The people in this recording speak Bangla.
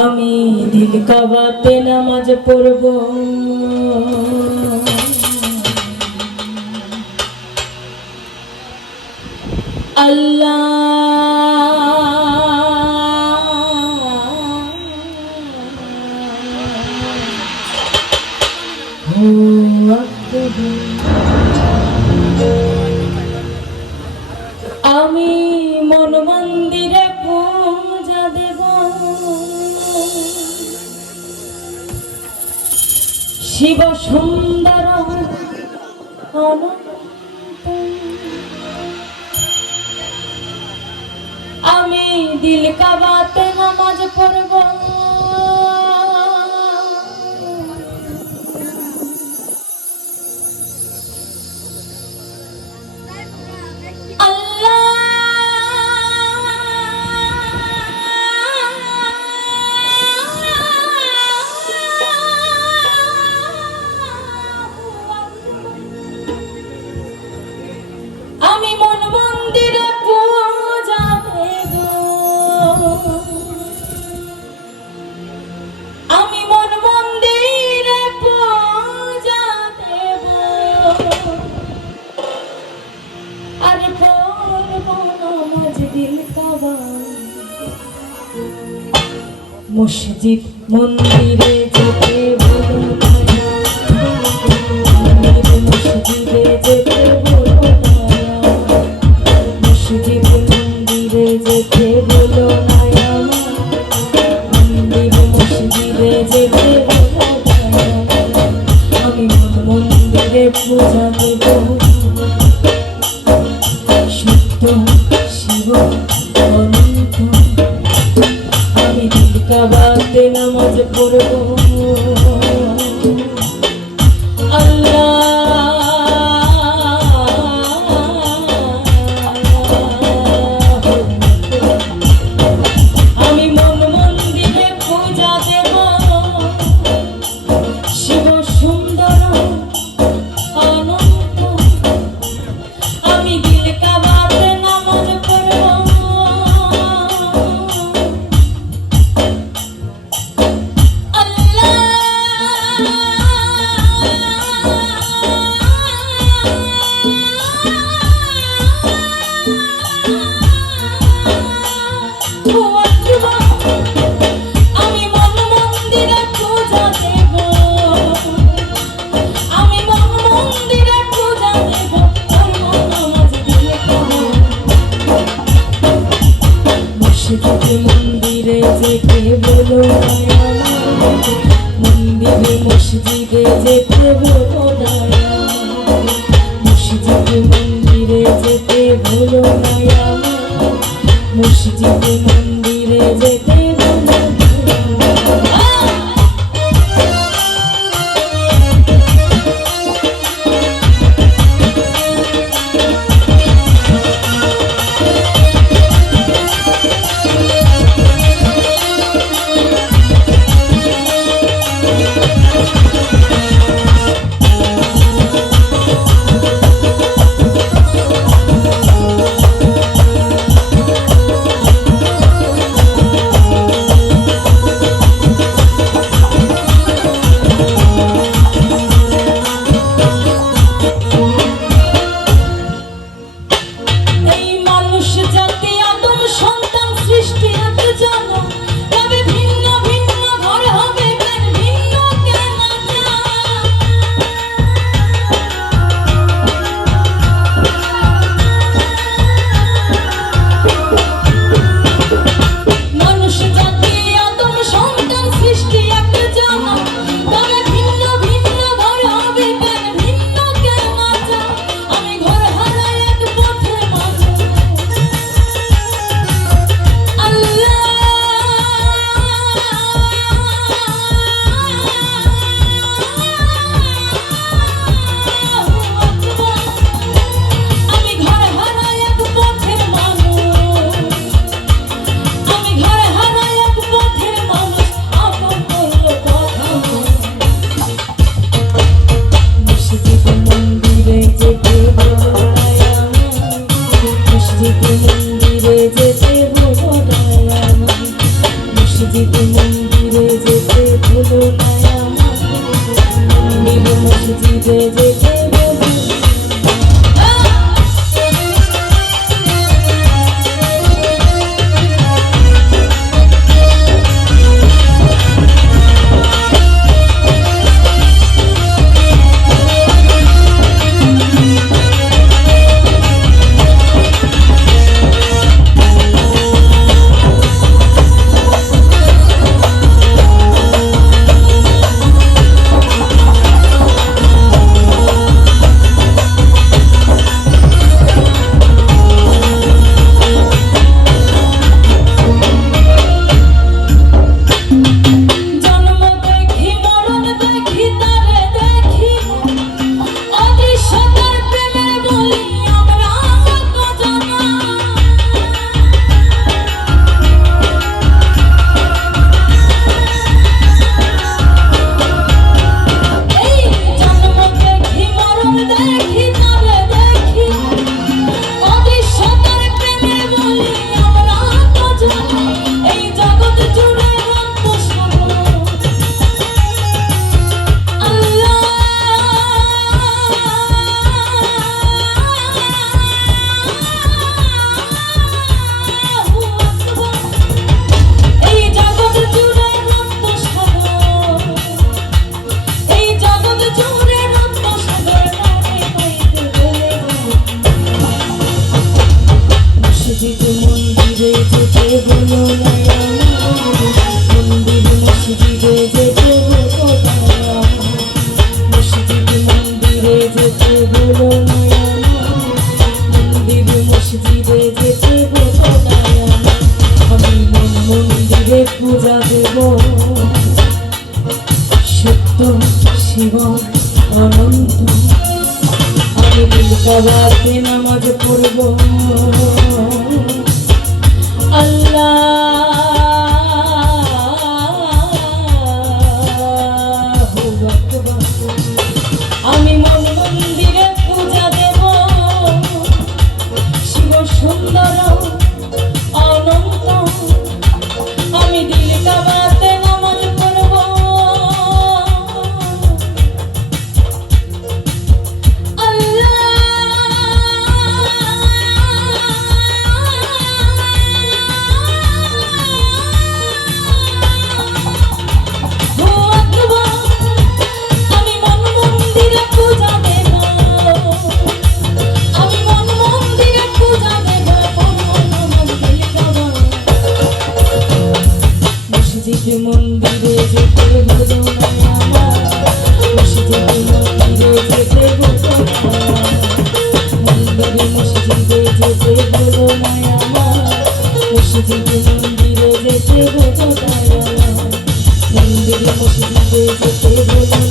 আমি দিল কাবাতে নামাজ পড়ব। আল্লাহ। শিব সুন্দর। আমি দিল কাবাতে নামাজ পড়ব মসজিদ মন্দিরে যেতে মন্দিরে পূজা দেব সত্য শিব মন্দিরে যেতে বলো মন্দিরে মসজিদে যেতে বলো মসজিদে মন্দিরে যেতে বলো না আমায়। মসজিদে মন্দিরে শিব অনন্ত। আমি বিলকাবাতে নামাজ পড়ব। আল্লাহ ভগো মায়া মা মসজিদে মন্দিরে যেতে ভগো মায়া মন্দিরে মসজিদে যেতে ভগো